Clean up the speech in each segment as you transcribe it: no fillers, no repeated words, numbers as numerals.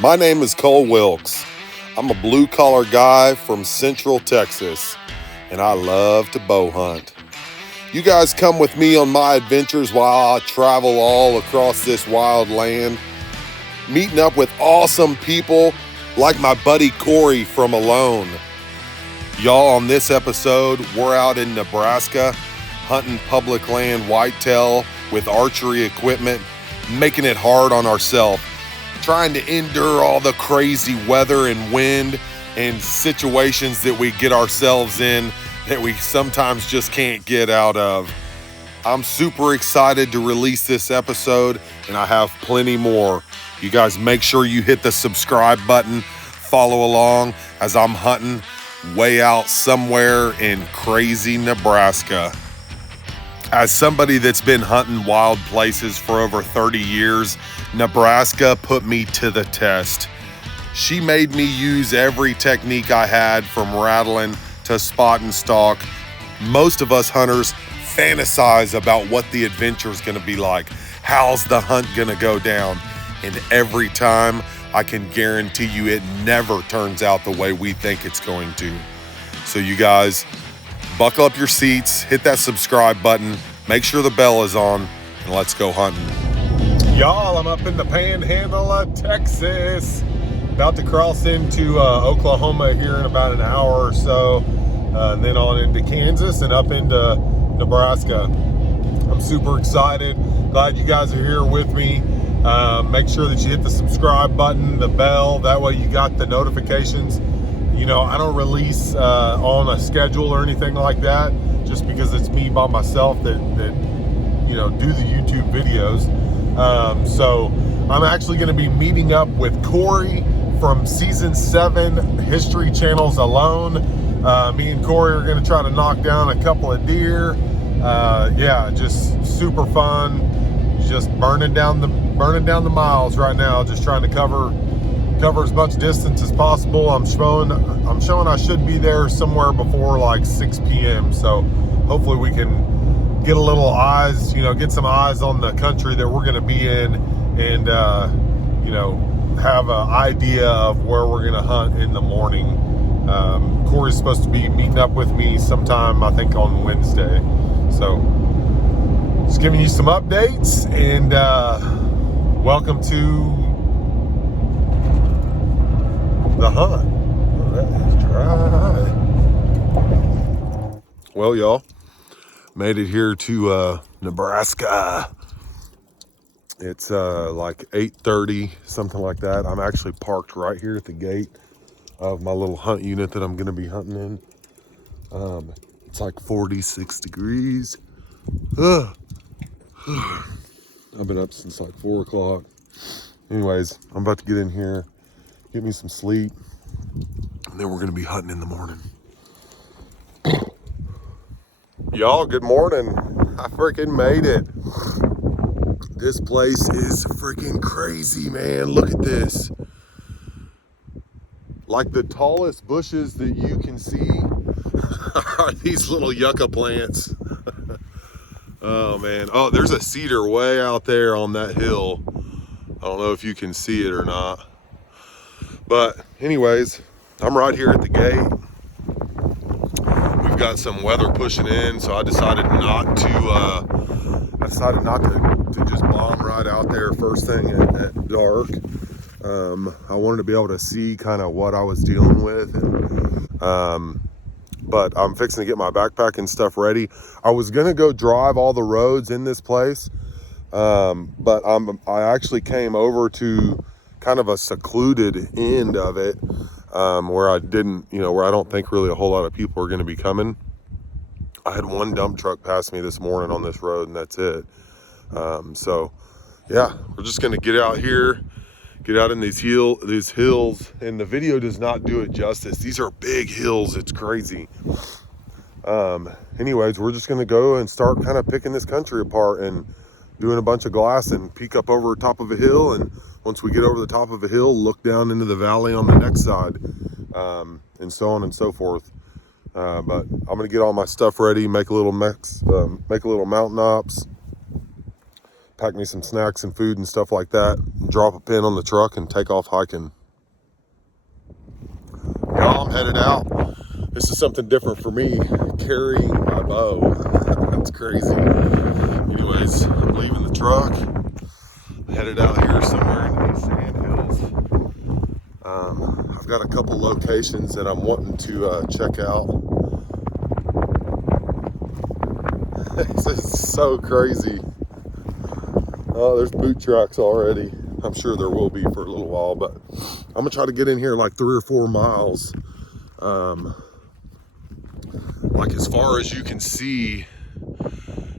My name is Cole Wilkes. I'm a blue-collar guy from Central Texas, and I love to bow hunt. You guys come with me on my adventures while I travel all across this wild land, meeting up with awesome people like my buddy Corey from Alone. Y'all, on this episode, we're out in Nebraska hunting public land whitetail with archery equipment, making it hard on ourselves, trying to endure all the crazy weather and wind and situations that we get ourselves in that we sometimes just can't get out of. I'm super excited to release this episode, and I have plenty more. You guys make sure you hit the subscribe button, follow along as I'm hunting way out somewhere in crazy Nebraska. As somebody that's been hunting wild places for over 30 years, Nebraska put me to the test. She made me use every technique I had, from rattling to spot and stalk. Most of us hunters fantasize about what the adventure is going to be like. How's the hunt going to go down? And every time, I can guarantee you it never turns out the way we think it's going to. So you guys, buckle up your seats, hit that subscribe button, make sure the bell is on, and let's go hunting. Y'all, I'm up in the panhandle of Texas. About to cross into Oklahoma here in about an hour or so, and then on into Kansas and up into Nebraska. I'm super excited. Glad you guys are here with me. Make sure that you hit the subscribe button, the bell. That way you got the notifications. You know, I don't release on a schedule or anything like that, just because it's me by myself that you know, do the YouTube videos. So I'm actually going to be meeting up with Corey from season 7 History Channel's Alone. Me and Corey are going to try to knock down a couple of deer. Yeah, just super fun. Just burning down the miles right now. Just trying to cover as much distance as possible. I'm showing I should be there somewhere before like 6 p.m. So hopefully we can get a little eyes, you know, get some eyes on the country that we're going to be in, and you know, have an idea of where we're going to hunt in the morning. Corey's supposed to be meeting up with me sometime, I think, on Wednesday. So just giving you some updates, and welcome to the hunt. Oh, that is dry. Well, y'all, made it here to Nebraska. It's like 8:30, something like that. I'm actually parked right here at the gate of my little hunt unit that I'm going to be hunting in. It's like 46 degrees. I've been up since like 4 o'clock. Anyways, I'm about to get in here, get me some sleep, and then we're going to be hunting in the morning. Y'all, good morning. I freaking made it. This place is freaking crazy, man. Look at this. Like, the tallest bushes that you can see are these little yucca plants. Oh, man. Oh, there's a cedar way out there on that hill. I don't know if you can see it or not. But anyways, I'm right here at the gate. We've got some weather pushing in, so I decided not to just bomb right out there first thing at dark. I wanted to be able to see kind of what I was dealing with, and but I'm fixing to get my backpack and stuff ready. I was gonna go drive all the roads in this place, but I actually came over to kind of a secluded end of it, where I don't think really a whole lot of people are going to be coming. I had one dump truck pass me this morning on this road, and that's it. So yeah, we're just going to get out here, get out in these hills, and the video does not do it justice. These are big hills. It's crazy. Anyways, we're just going to go and start kind of picking this country apart and doing a bunch of glass and peek up over the top of a hill, and once we get over the top of a hill, look down into the valley on the next side, and so on and so forth. But I'm gonna get all my stuff ready, make a little mountain ops, pack me some snacks and food and stuff like that, drop a pin on the truck, and take off hiking. Y'all, I'm headed out. This is something different for me, carrying my bow. That's crazy. Anyways, I'm leaving the truck, headed out here somewhere in these sand hills. I've got a couple locations that I'm wanting to check out. This is so crazy. Oh, there's boot tracks already. I'm sure there will be for a little while, but I'm gonna try to get in here like 3 or 4 miles. Like as far as you can see,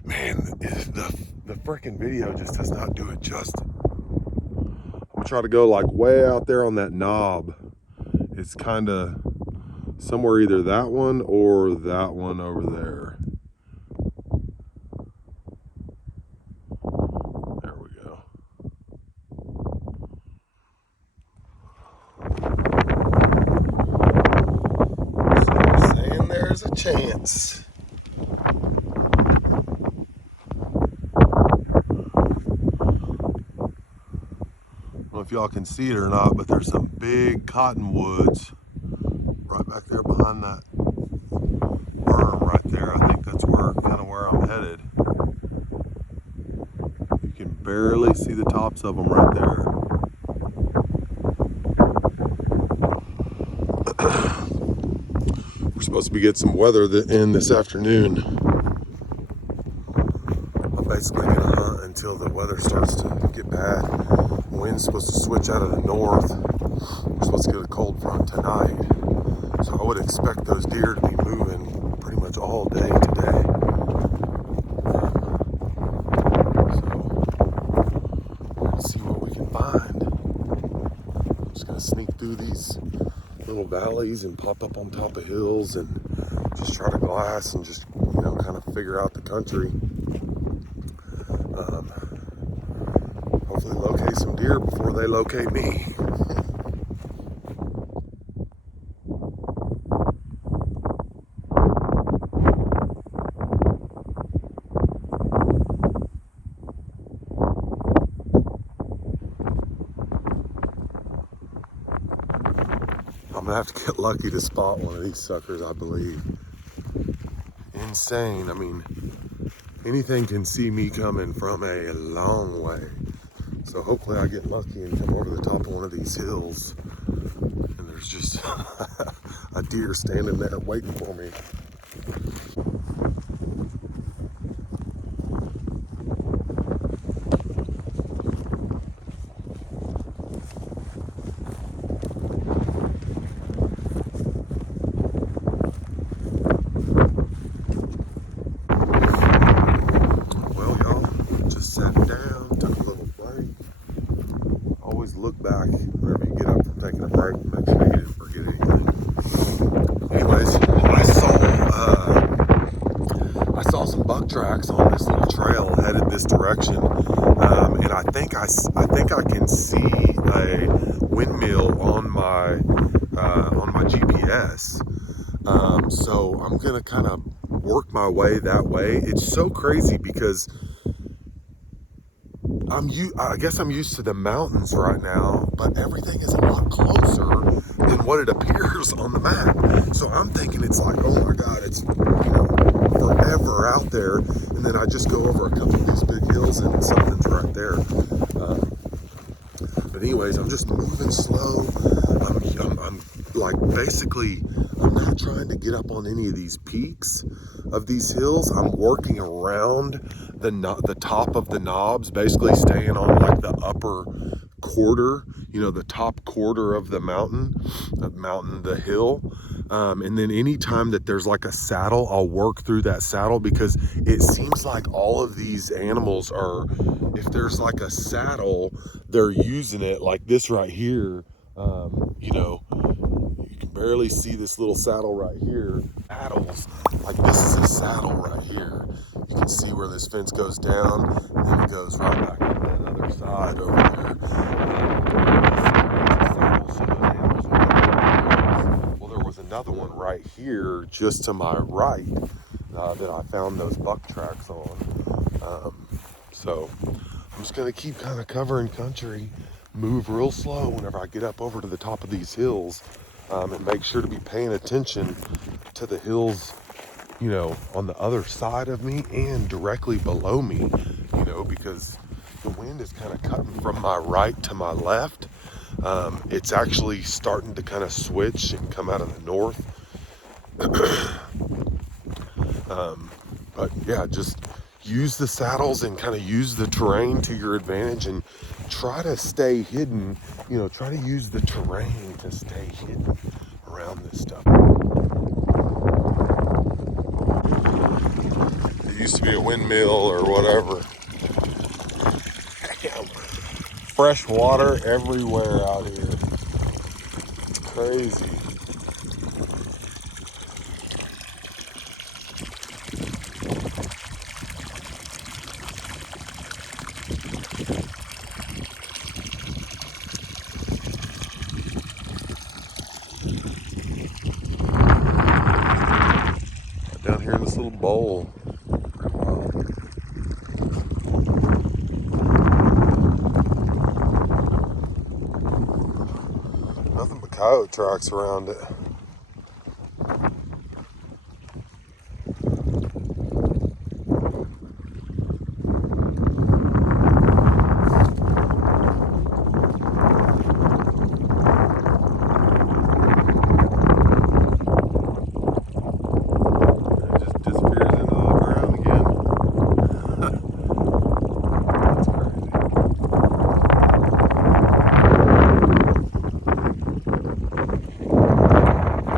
man, the freaking video just does not do it justice. I'm gonna try to go like way out there on that knob. It's kind of somewhere either that one or that one over there. There we go. So I'm saying there's a chance. I don't know if y'all can see it or not, but there's some big cottonwoods right back there behind that berm right there. I think that's where I'm headed. You can barely see the tops of them right there. We're supposed to be getting some weather in this afternoon. I'm basically gonna hunt until the weather starts to get bad. The wind's supposed to switch out of the north. We're supposed to get a cold front tonight. So I would expect those deer to be moving pretty much all day today. So let's see what we can find. I'm just gonna sneak through these little valleys and pop up on top of hills and just try to glass and just, you know, kind of figure out the country. Hopefully locate some deer before they locate me. I'm gonna have to get lucky to spot one of these suckers, I believe. Insane. I mean, anything can see me coming from a long way. So hopefully I get lucky and come over the top of one of these hills and there's just a deer standing there waiting for me. Well, y'all, just sat down, took a little break. Always look back whenever you get up from taking a break and make sure you didn't forget anything. Anyways, I saw some buck tracks on this little trail headed this direction, and I think I can see a windmill on my GPS. So I'm gonna kind of work my way that way. It's so crazy because I guess I'm used to the mountains right now, but everything is a lot closer than what it appears on the map. So I'm thinking it's like, oh my God, it's, you know, forever out there. And then I just go over a couple of these big hills and something's right there. But anyways, I'm just moving slow. I'm like, basically, I'm not trying to get up on any of these peaks of these hills. I'm working around the top of the knobs, basically staying on like the upper quarter, you know, the top quarter of the the hill. And then anytime that there's like a saddle, I'll work through that saddle, because it seems like all of these animals are, if there's like a saddle, they're using it like this right here. You know, you can barely see this little saddle right here. Saddles, like this is a saddle right here. You can see where this fence goes down, and then it goes right back on that other side over there. Well, there was another one right here just to my right that I found those buck tracks on. So I'm just gonna keep kind of covering country, move real slow whenever I get up over to the top of these hills, and make sure to be paying attention to the hills, you know, on the other side of me and directly below me, you know, because the wind is kind of cutting from my right to my left. It's actually starting to kind of switch and come out of the north. But yeah, just use the saddles and kind of use the terrain to your advantage and try to stay hidden, you know, try to use the terrain to stay hidden around this stuff. It used to be a windmill or whatever. Damn. Fresh water everywhere out here. It's crazy. Down here in this little bowl. Nothing but coyote tracks around it.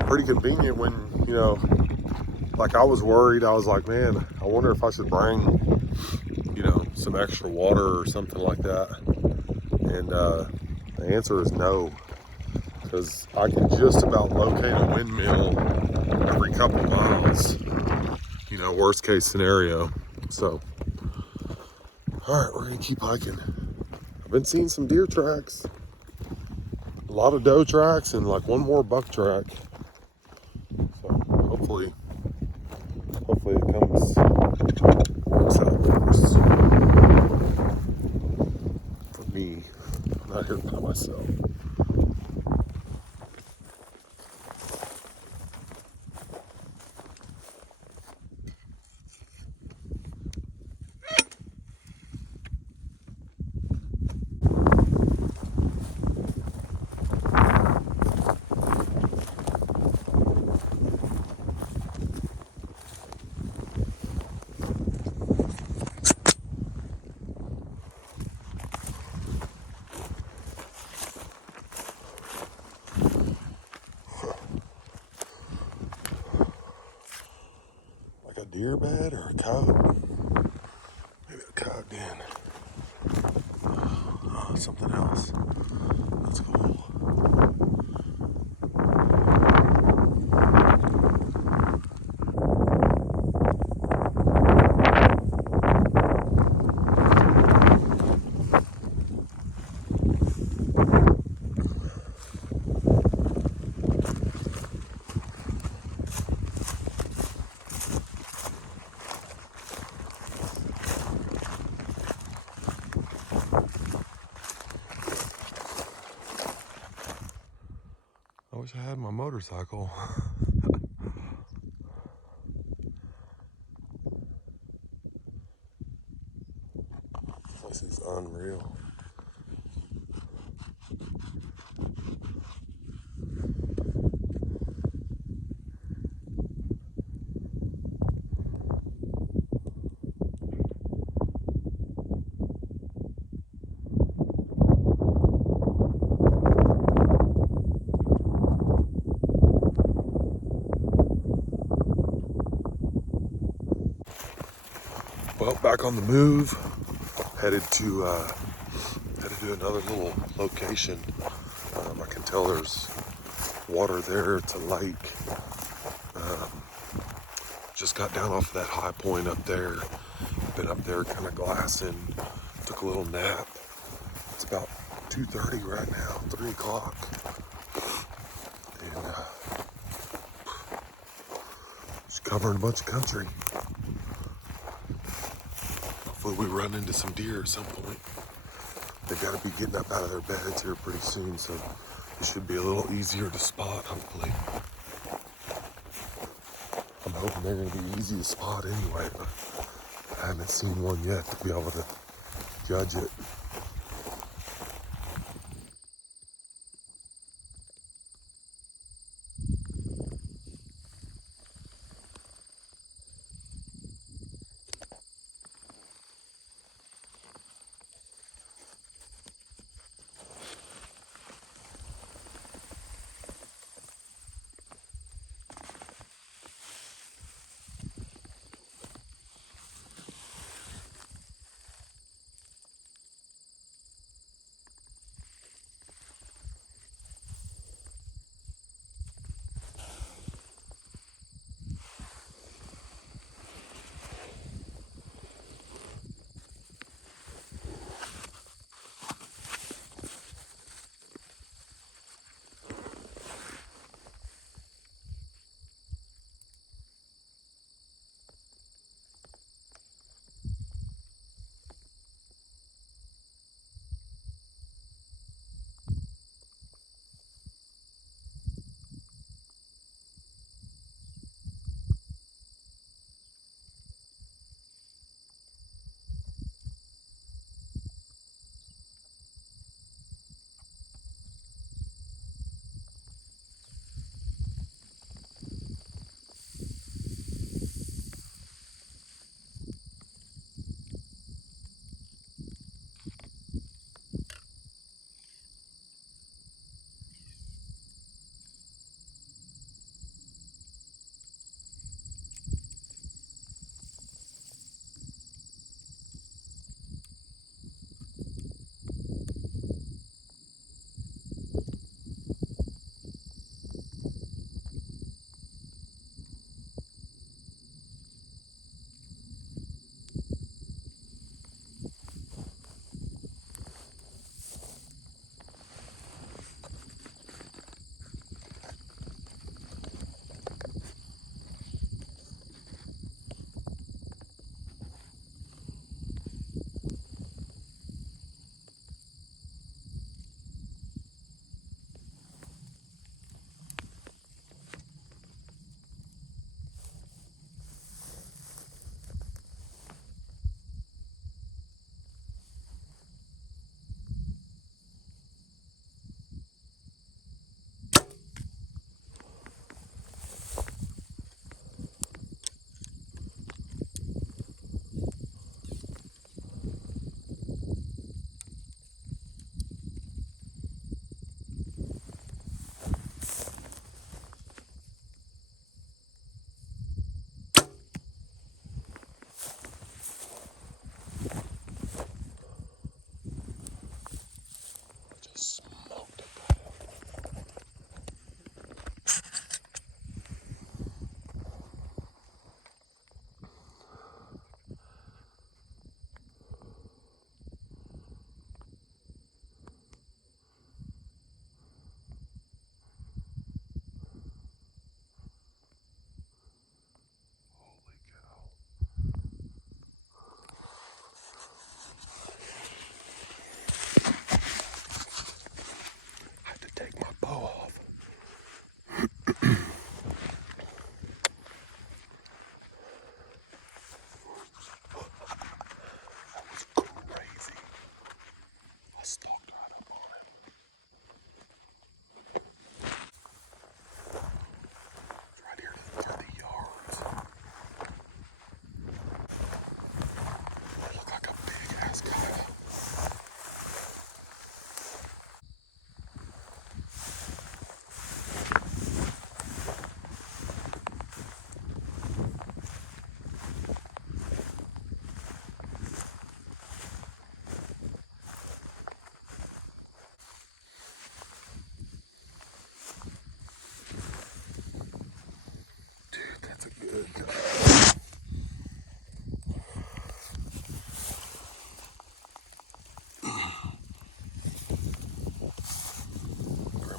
Pretty convenient when, you know, like I was worried. I was like, man, I wonder if I should bring, you know, some extra water or something like that. And the answer is no, because I can just about locate a windmill every couple miles, you know, worst case scenario. So, all right, we're gonna keep hiking. I've been seeing some deer tracks, a lot of doe tracks, and like one more buck track. So hopefully it works out worse for me. I'm not here by myself. Deer bed or a coyote? Maybe a coyote den. Oh, something else. That's cool. I wish I had my motorcycle. This is unreal. Well, back on the move, headed to another little location. I can tell there's water there. It's a lake. Just got down off that high point up there. Been up there kind of glassing. Took a little nap. It's about 2:30 right now, 3 o'clock. And just covering a bunch of country. hopefully we run into some deer at some point. They got to be getting up out of their beds here pretty soon, so it should be a little easier to spot, hopefully. I'm hoping they're going to be easy to spot anyway, but I haven't seen one yet to be able to judge it.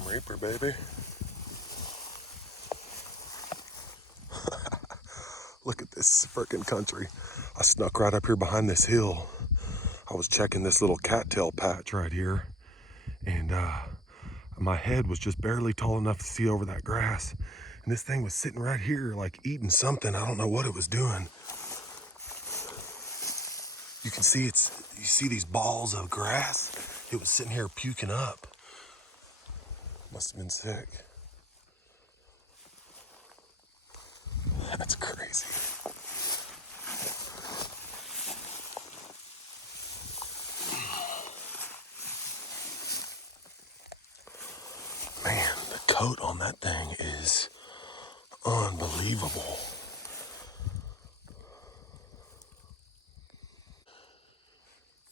Reaper, baby. Look at this this freaking country. I snuck right up here behind this hill. I was checking this little cattail patch right here, and my head was just barely tall enough to see over that grass. And this thing was sitting right here, like eating something. I don't know what it was doing. You can see you see these balls of grass? It was sitting here puking up. Must have been sick. That's crazy. Man, the coat on that thing is unbelievable.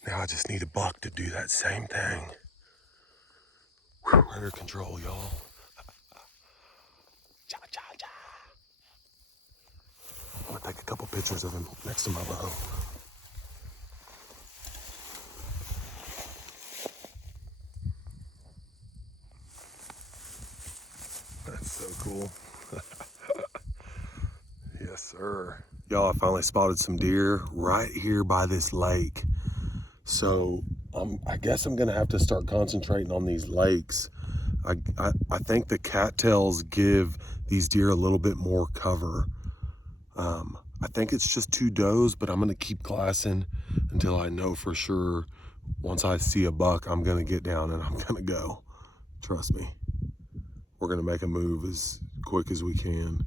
Now I just need a buck to do that same thing. Whew, under control, y'all. Cha, cha, cha. I'm gonna take a couple pictures of him next to my bow. That's so cool. Yes, sir. Y'all, I finally spotted some deer right here by this lake. So I guess I'm gonna have to start concentrating on these lakes. I think the cattails give these deer a little bit more cover. I think it's just 2 does, but I'm gonna keep glassing until I know for sure. Once I see a buck, I'm gonna get down and I'm gonna go. Trust me. We're gonna make a move as quick as we can.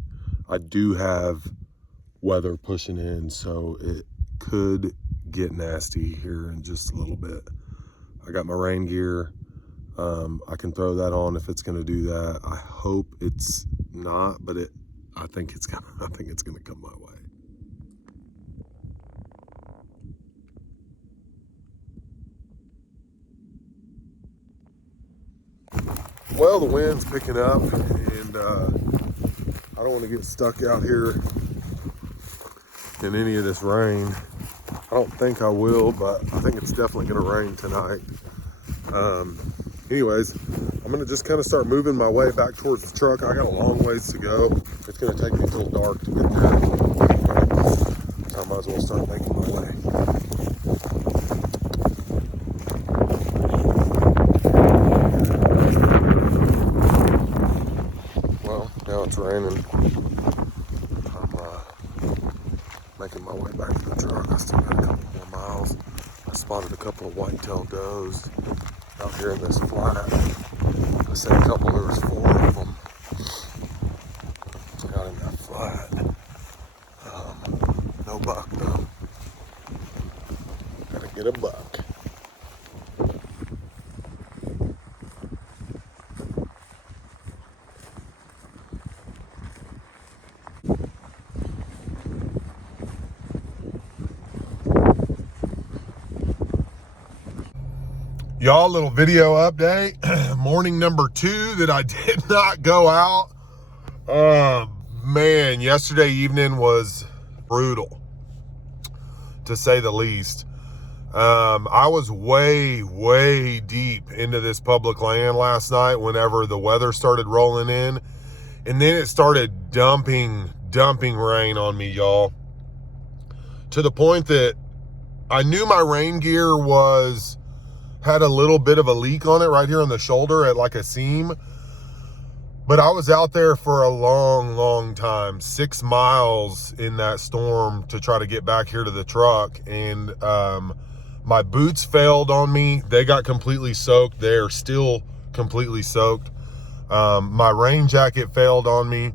I do have weather pushing in, so it could get nasty here in just a little bit. I got my rain gear. I can throw that on if it's gonna do that. I hope it's not, but I think it's gonna come my way. Well, the wind's picking up, and I don't want to get stuck out here in any of this rain. I don't think I will, but I think it's definitely going to rain tonight. Anyways, I'm going to just kind of start moving my way back towards the truck. I got a long ways to go. It's going to take me until dark to get there. So I might as well start making my way. Well, now it's raining. Making my way back to the truck. I still got a couple more miles. I spotted a couple of whitetail does out here in this flat. I said a couple, there was 4 of them out in that flat. No buck though. Gotta get a buck. Y'all, little video update. Morning number 2 that I did not go out. Man, yesterday evening was brutal, to say the least. I was way deep into this public land last night whenever the weather started rolling in. And then it started dumping rain on me, y'all. To the point that I knew my rain gear had a little bit of a leak on it right here on the shoulder at like a seam. But I was out there for a long time, 6 miles in that storm to try to get back here to the truck. And my boots failed on me. They got completely soaked. They're still completely soaked. My rain jacket failed on me.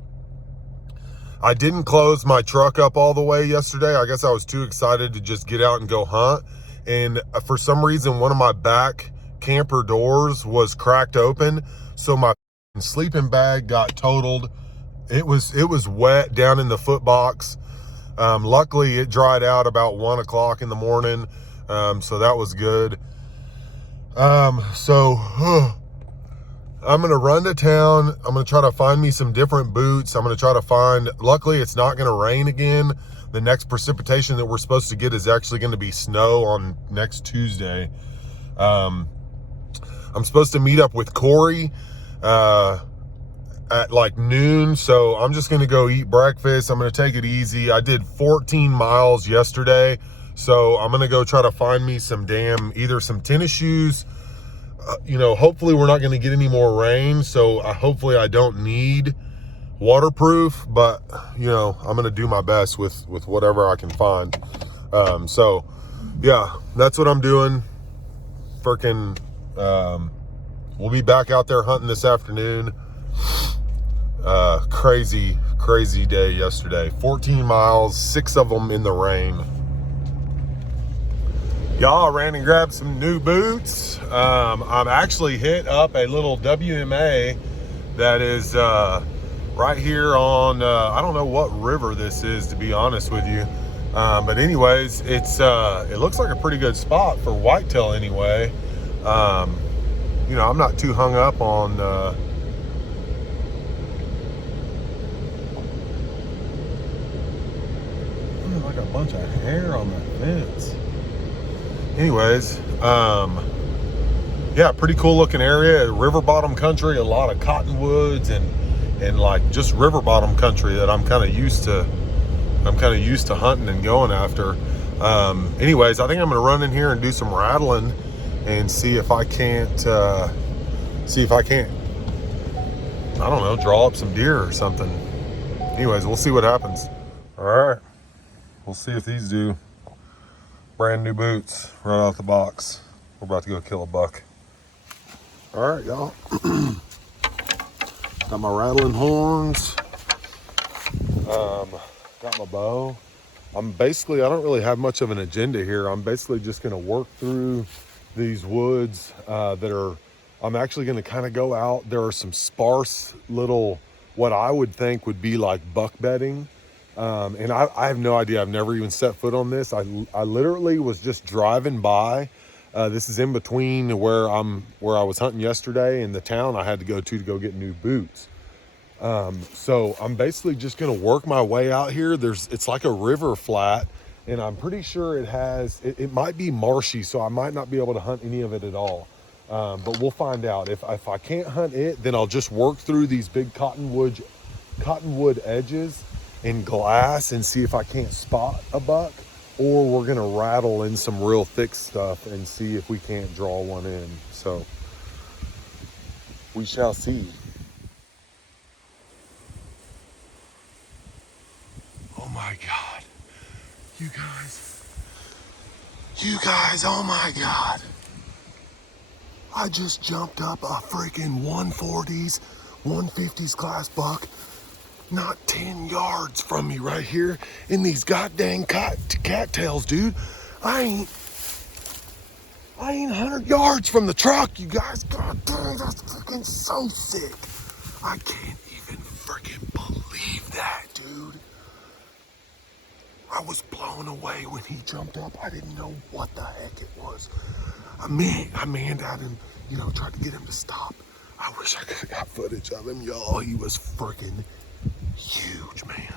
I didn't close my truck up all the way yesterday. I guess I was too excited to just get out and go hunt. And for some reason, one of my back camper doors was cracked open. So my sleeping bag got totaled. It was wet down in the foot box. Luckily, it dried out about 1 o'clock in the morning. So that was good. I'm going to run to town. I'm going to try to find me some different boots. I'm going to try to find, luckily it's not going to rain again. The next precipitation that we're supposed to get is actually going to be snow on next Tuesday. I'm supposed to meet up with Corey at like noon, so I'm just gonna go eat breakfast. I'm gonna take it easy. I did 14 miles yesterday, so I'm gonna go try to find me some either some tennis shoes. You know, hopefully we're not gonna get any more rain, so hopefully I don't need waterproof, but you know, I'm gonna do my best with whatever I can find. So yeah, that's what I'm doing. Freaking we'll be back out there hunting this afternoon. Crazy day yesterday. 14 miles, 6 of them in the rain. Y'all, ran and grabbed some new boots. I'm actually hit up a little WMA that is right here on I don't know what river this is, to be honest with you, but anyways, it looks like a pretty good spot for whitetail anyway. You know, I'm not too hung up on like a bunch of hair on that fence. Anyways, yeah, pretty cool looking area. River bottom country, a lot of cottonwoods and like just river bottom country that I'm kind of used to hunting and going after. Anyways, I think I'm gonna run in here and do some rattling and see if I can't I don't know, draw up some deer or something. Anyways, we'll see what happens. All right, we'll see if these do. Brand new boots right out the box. We're about to go kill a buck. All right, y'all. Got my rattling horns. Got my bow. I don't really have much of an agenda here. I'm basically just gonna work through these woods I'm actually gonna kind of go out. There are some sparse little, what I would think would be like buck bedding. And I have no idea. I've never even set foot on this. I literally was just driving by. This is in between where I was hunting yesterday and the town I had to go get new boots. So I'm basically just gonna work my way out here. It's like a river flat, and I'm pretty sure it might be marshy, so I might not be able to hunt any of it at all. But we'll find out. If I can't hunt it, then I'll just work through these big cottonwood edges and glass and see if I can't spot a buck, or we're gonna rattle in some real thick stuff and see if we can't draw one in. So we shall see. Oh my God, you guys, oh my God. I just jumped up a freaking 140s, 150s class buck, not 10 yards from me right here in these goddamn cattails, dude. I ain't 100 yards from the truck, you guys. God dang, that's freaking so sick. I can't even freaking believe that, dude. I was blown away when he jumped up. I didn't know what the heck it was. I manned out and, tried to get him to stop. I wish I could have got footage of him, y'all. He was freaking huge, man.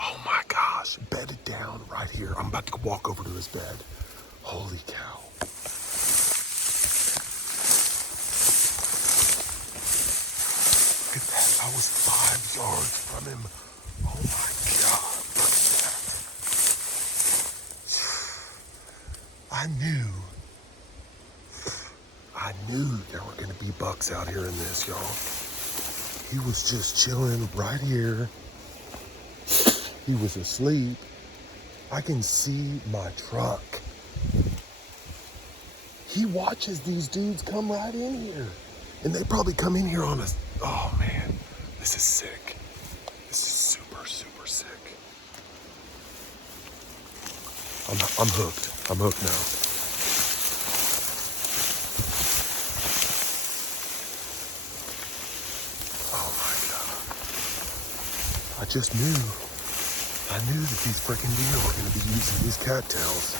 Oh my gosh, bedded down right here. I'm about to walk over to his bed. Holy cow. Look at that. I was 5 yards from him. Oh my God, look at that. I knew there were gonna be bucks out here in this, y'all. He was just chilling right here. He was asleep. I can see my truck. He watches these dudes come right in here. And they probably come in here on us. Oh man, this is sick. This is super, super sick. I'm hooked. I'm hooked now. I just knew. I knew that these freaking deer were going to be using these cattails.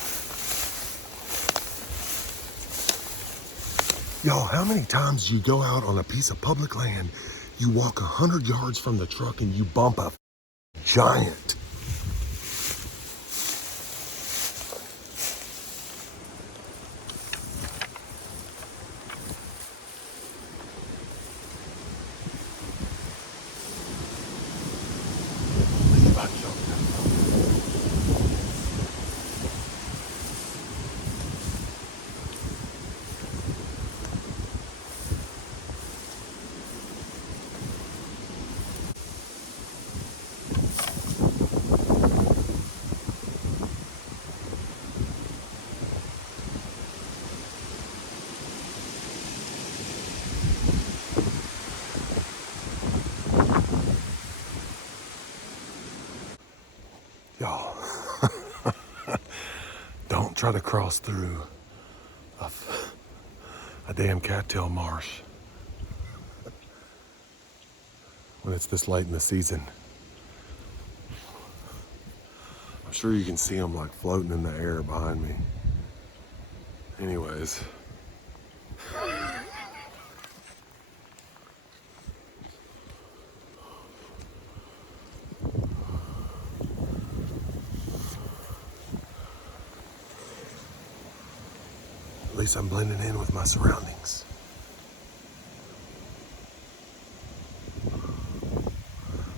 Y'all, how many times do you go out on a piece of public land, you walk 100 yards from the truck and you bump a giant? try to cross through a damn cattail marsh when it's this late in the season. I'm sure you can see them like floating in the air behind me. Anyways. At least I'm blending in with my surroundings.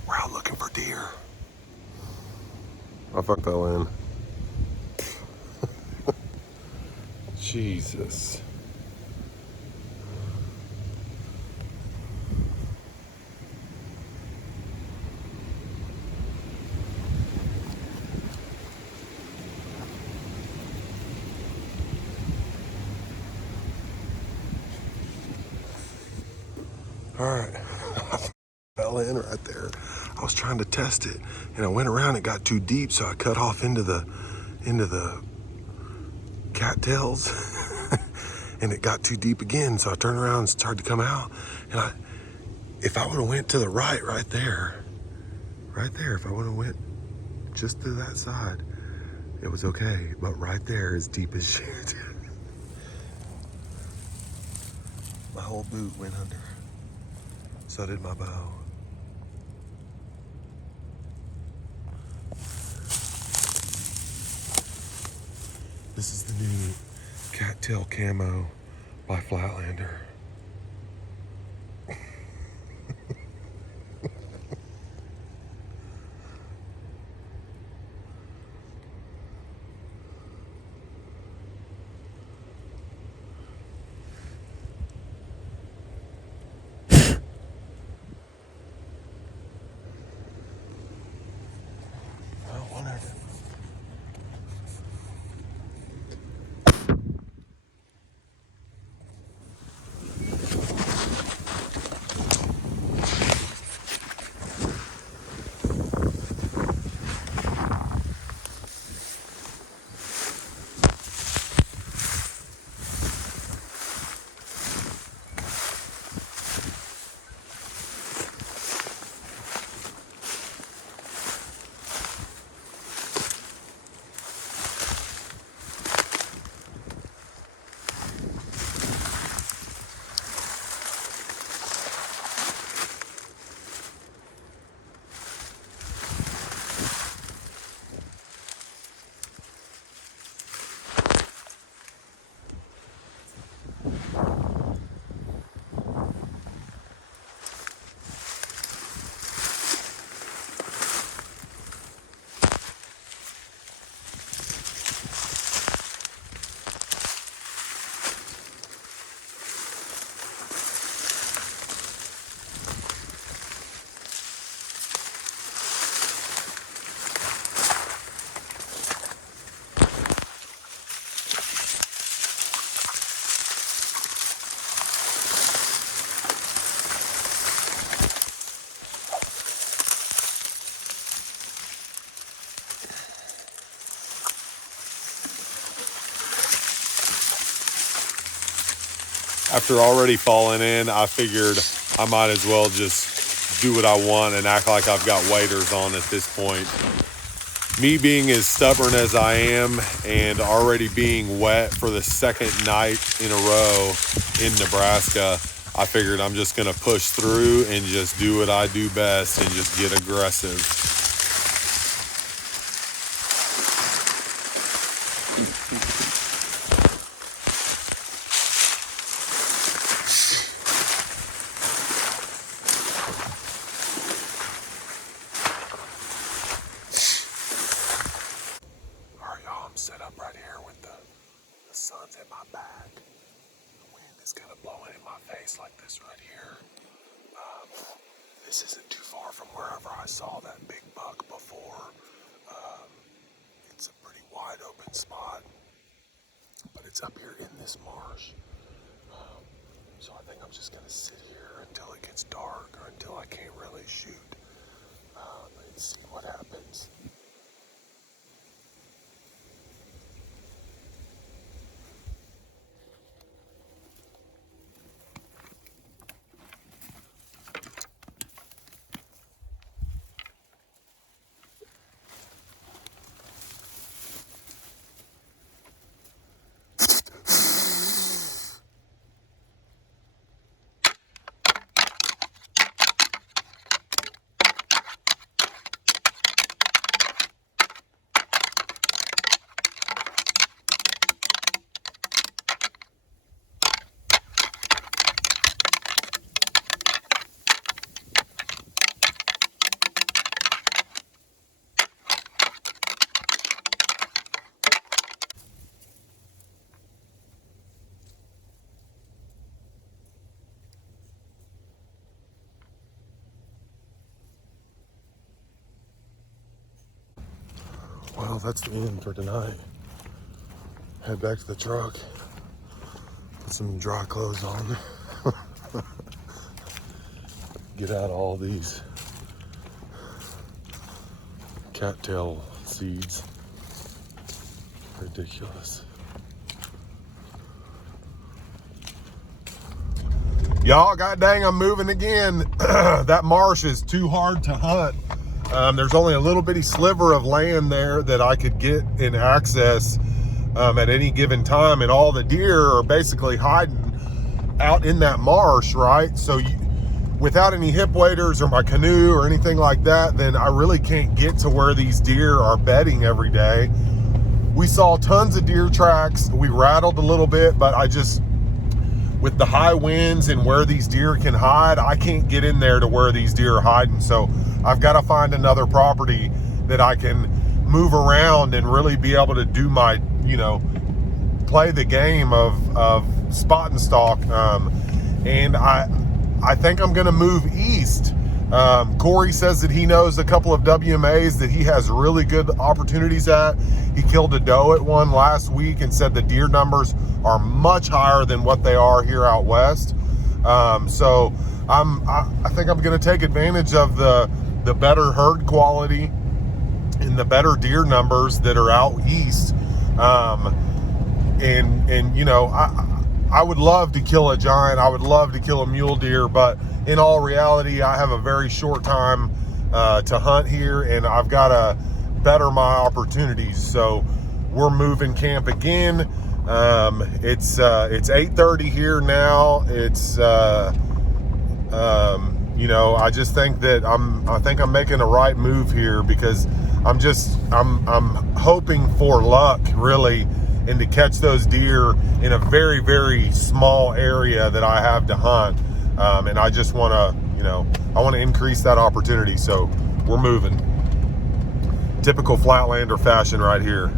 We're out looking for deer. I fucked that in. Jesus. All right. Fell in right there. I was trying to test it, and I went around. It got too deep, so I cut off into the cattails, and it got too deep again. So I turned around and started to come out. And if I would have went to the right there, if I would have went just to that side, it was okay. But right there is deep as shit. My whole boot went under. So did my bow. This is the new cattail camo by Flatlander. After already falling in, I figured I might as well just do what I want and act like I've got waders on at this point. Me being as stubborn as I am and already being wet for the second night in a row in Nebraska, I figured I'm just going to push through and just do what I do best and just get aggressive. Set up right here with the sun's in my back. The wind is kind of blowing in my face like this right here. This isn't too far from wherever I saw that big buck before. It's a pretty wide open spot, but it's up here in this marsh. So I think I'm just gonna sit here until it gets dark or until I can't really shoot and see what happens. Well, that's the end for tonight. Head back to the truck. Put some dry clothes on. Get out all these cattail seeds. Ridiculous. Y'all, god dang, I'm moving again. That marsh is too hard to hunt. There's only a little bitty sliver of land there that I could get in access at any given time, and all the deer are basically hiding out in that marsh, right? So without any hip waders or my canoe or anything like that, then I really can't get to where these deer are bedding every day. We saw tons of deer tracks. We rattled a little bit, but with the high winds and where these deer can hide, I can't get in there to where these deer are hiding. So I've got to find another property that I can move around and really be able to do my, play the game of spot and stalk. And I think I'm going to move east. Corey says that he knows a couple of WMAs that he has really good opportunities at. He killed a doe at one last week and said the deer numbers are much higher than what they are here out west. So I think I'm going to take advantage of the better herd quality and the better deer numbers that are out east. I would love to kill a giant. I would love to kill a mule deer, but in all reality, I have a very short time to hunt here, and I've got to better my opportunities. So we're moving camp again. It's 8:30 here now. It's I just think that I think I'm making the right move here, because I'm hoping for luck, really, and to catch those deer in a very, very small area that I have to hunt. And I just want to, I want to increase that opportunity. So we're moving. Typical Flatlander fashion right here.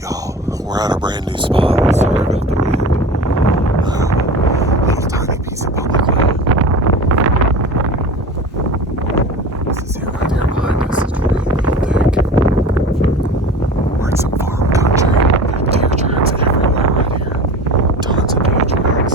Y'all, we're at a brand new spot. Sorry about the wind. Little tiny piece of public land. This is it right there behind us. It's real thick. We're in some farm country. There's deer tracks everywhere right here. Tons of deer tracks.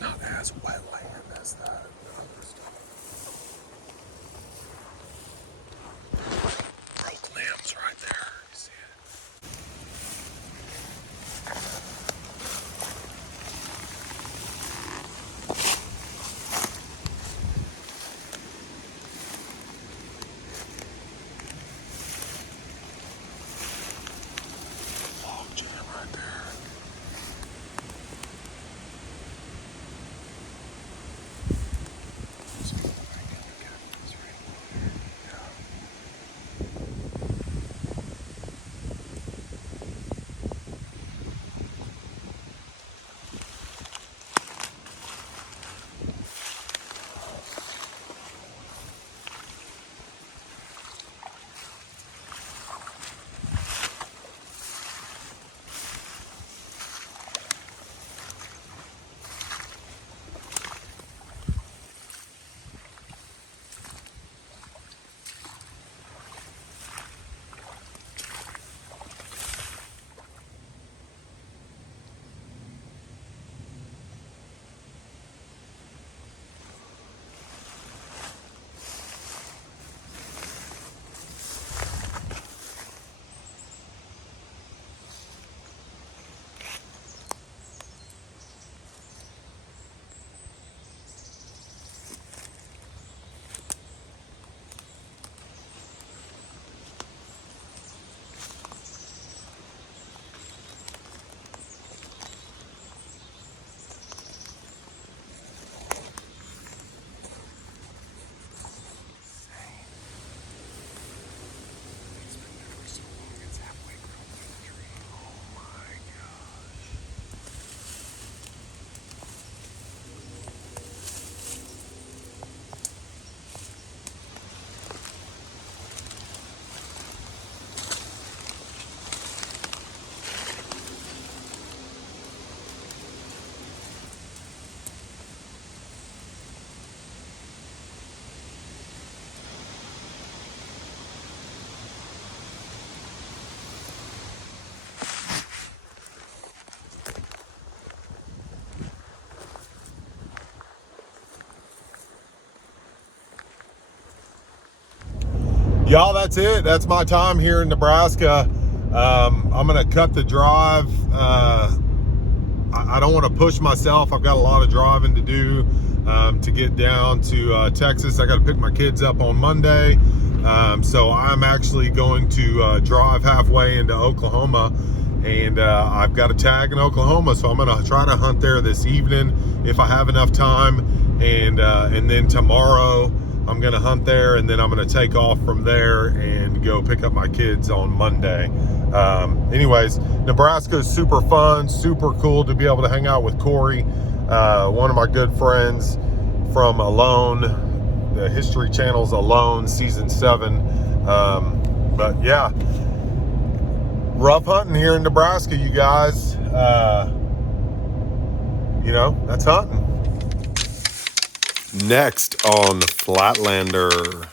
not as wetland as that. Broke limbs right there. You see it? Log jam right there. Y'all, that's it. That's my time here in Nebraska. I'm gonna cut the drive. I don't want to push myself. I've got a lot of driving to do to get down to Texas. I got to pick my kids up on Monday. So I'm actually going to drive halfway into Oklahoma, and I've got a tag in Oklahoma, so I'm gonna try to hunt there this evening if I have enough time, and then tomorrow I'm gonna hunt there, and then I'm gonna take off from there and go pick up my kids on Monday. Anyways, Nebraska is super fun, super cool to be able to hang out with Corey, one of my good friends from Alone, the History Channel's Alone season 7. But yeah, rough hunting here in Nebraska, you guys. You know, that's hunting. Next on Flatlander.